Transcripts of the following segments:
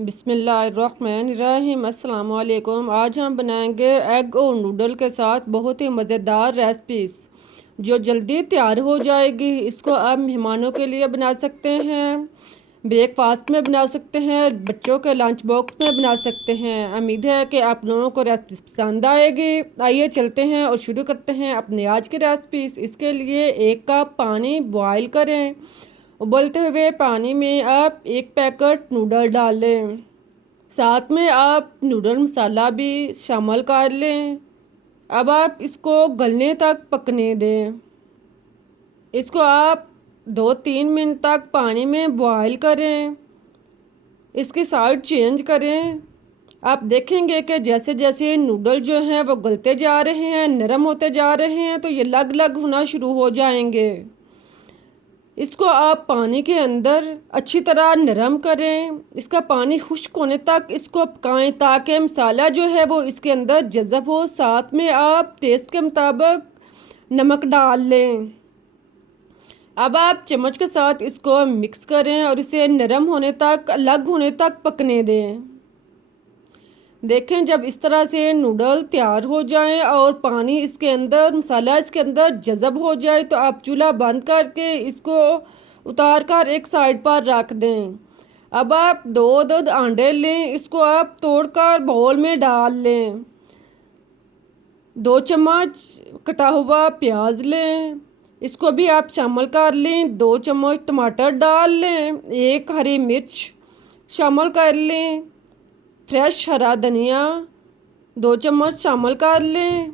बिस्मिल्लाहिर्रहमानिर्रहीम। अस्सलाम वालेकुम। आज हम बनाएंगे एग और नूडल के साथ बहुत ही मज़ेदार रेसिपीज़ जो जल्दी तैयार हो जाएगी। इसको आप मेहमानों के लिए बना सकते हैं, ब्रेकफास्ट में बना सकते हैं, बच्चों के लंच बॉक्स में बना सकते हैं। उम्मीद है कि आप लोगों को रेसिपी पसंद आएगी। आइए चलते हैं और शुरू करते हैं अपनी आज की रेसिपीज़। इसके लिए 1 कप पानी बॉयल करें। उबलते हुए पानी में आप 1 पैकेट नूडल डाल लें। साथ में आप नूडल मसाला भी शामिल कर लें। अब आप इसको गलने तक पकने दें। इसको आप 2-3 मिनट तक पानी में बॉयल करें। इसकी साइड चेंज करें। आप देखेंगे कि जैसे जैसे नूडल जो हैं वो गलते जा रहे हैं, नरम होते जा रहे हैं, तो ये लग लग होना शुरू हो जाएंगे। इसको आप पानी के अंदर अच्छी तरह नरम करें। इसका पानी खुश्क होने तक इसको पकाएं ताकि मसाला जो है वो इसके अंदर जज़ब हो। साथ में आप टेस्ट के मुताबिक नमक डाल लें। अब आप चम्मच के साथ इसको मिक्स करें और इसे नरम होने तक, अलग होने तक पकने दें। देखें जब इस तरह से नूडल तैयार हो जाएं और पानी इसके अंदर, मसाला इसके अंदर जज़ब हो जाए, तो आप चूल्हा बंद करके इसको उतार कर एक साइड पर रख दें। अब आप 2 अंडे लें। इसको आप तोड़कर बाउल में डाल लें। 2 चम्मच कटा हुआ प्याज लें, इसको भी आप शामिल कर लें। 2 चम्मच टमाटर डाल लें। 1 हरी मिर्च शामिल कर लें। फ्रेश हरा धनिया 2 चम्मच शामिल कर लें।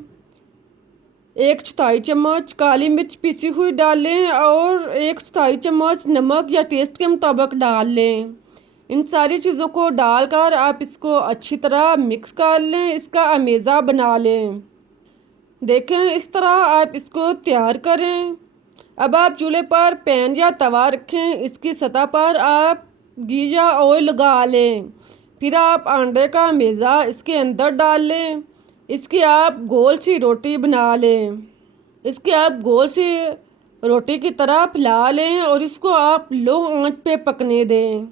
1/4 चम्मच काली मिर्च पीसी हुई डालें और 1/4 चम्मच नमक या टेस्ट के मुताबिक डाल लें। इन सारी चीज़ों को डालकर आप इसको अच्छी तरह मिक्स कर लें। इसका अमेज़ा बना लें। देखें इस तरह आप इसको तैयार करें। अब आप चूल्हे पर पैन या तवा रखें। इसकी सतह पर आप घी या ऑयल लगा लें। फिर आप अंडे का मेज़ा इसके अंदर डाल लें। इसकी आप गोल सी रोटी बना लें। इसके आप गोल सी रोटी की तरह फैला लें और इसको आप लो आंच पे पकने दें।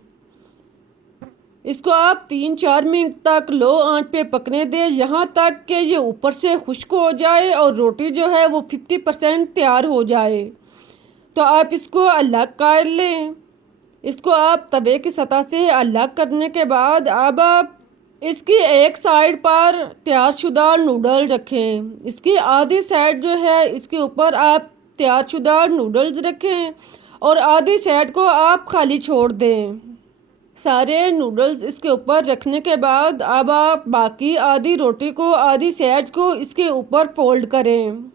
इसको आप 3-4 मिनट तक लो आंच पे पकने दें, यहाँ तक कि ये ऊपर से खुश्क हो जाए और रोटी जो है वो 50% तैयार हो जाए। तो आप इसको अलग कर लें। इसको आप तवे की सतह से अलग करने के बाद अब आप इसकी एक साइड पर तैयारशुदा नूडल रखें। इसकी आधी साइड जो है इसके ऊपर आप तैयारशुदा नूडल्स रखें और आधी साइड को आप खाली छोड़ दें। सारे नूडल्स इसके ऊपर रखने के बाद अब आप बाकी आधी रोटी को, आधी साइड को इसके ऊपर फोल्ड करें।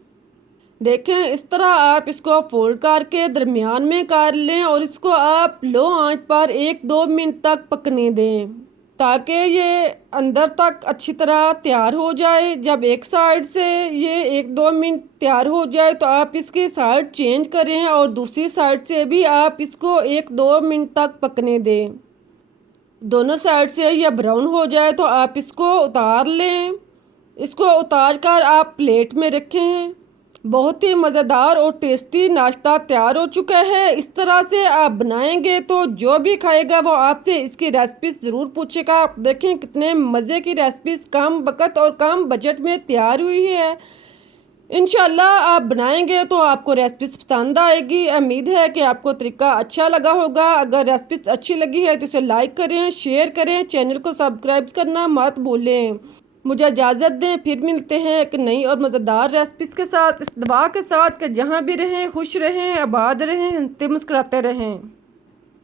देखें इस तरह आप इसको फोल्ड करके दरमियान में कर लें और इसको आप लो आंच पर 1-2 मिनट तक पकने दें ताकि ये अंदर तक अच्छी तरह तैयार हो जाए। जब एक साइड से ये 1-2 मिनट तैयार हो जाए तो आप इसकी साइड चेंज करें और दूसरी साइड से भी आप इसको 1-2 मिनट तक पकने दें। दोनों साइड से यह ब्राउन हो जाए तो आप इसको उतार लें। इसको उतार कर आप प्लेट में रखें। बहुत ही मज़ेदार और टेस्टी नाश्ता तैयार हो चुका है। इस तरह से आप बनाएंगे तो जो भी खाएगा वो आपसे इसकी रेसिपीज़ ज़रूर पूछेगा। आप देखें कितने मज़े की रेसिपीज़ कम वक्त और कम बजट में तैयार हुई है। इंशाल्लाह आप बनाएंगे तो आपको रेसिपीज़ पसंद आएगी। उम्मीद है कि आपको तरीका अच्छा लगा होगा। अगर रेसिपीज़ अच्छी लगी है तो इसे लाइक करें, शेयर करें, चैनल को सब्सक्राइब करना मत भूलें। मुझे इजाज़त दें, फिर मिलते हैं एक नई और मज़ेदार रेसिपीज़ के साथ। इस दुआ के साथ कि जहाँ भी रहें खुश रहें, आबाद रहें, हंसते मुस्कुराते रहें।